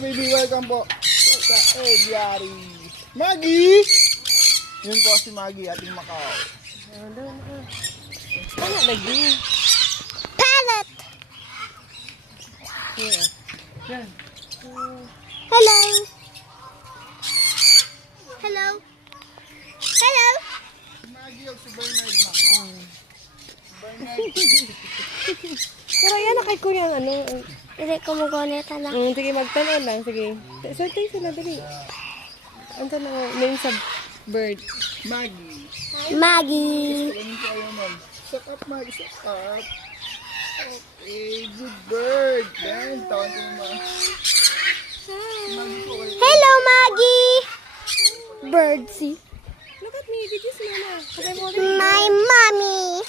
baby. Welcome po sa Aviary. Maggie! Yun po si Maggie, ating Macau. Ano lagi? Pallet. Yan. Hello. Hello. Hello. Si Maggie o si Bernard na. Bernard. Pero yan na kay kuya ang ano. Hindi ko magoneta na. Sige, magtanong lang. Sige. Sorting sila, dali. Ano na name sa bird? Maggie. Maggie. Ganun tayo mag. Suck up, Maggie. Suck up. Okay, good bird. Yan, tawan ko naman. Maggie po kayo. Hello, Maggie. Birdsy. Look at me, did you see Mama? My mommy.